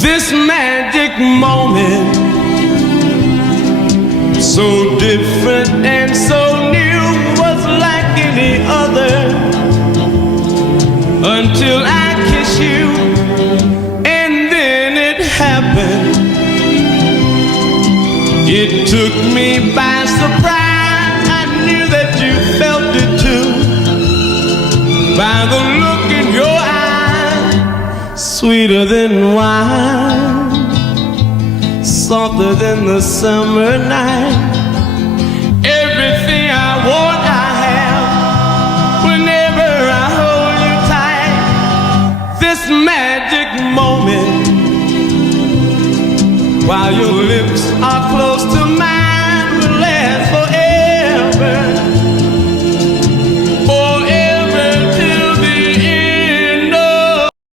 This magic moment, so different and so new, was like any other until I kiss you, and then it happened. It took me by surprise. I knew that you felt it too, by the look in your eye, sweeter than wine, softer than the summer night. Everything I want, I have whenever I hold you tight. This magic moment, while your lips are close to mine, will last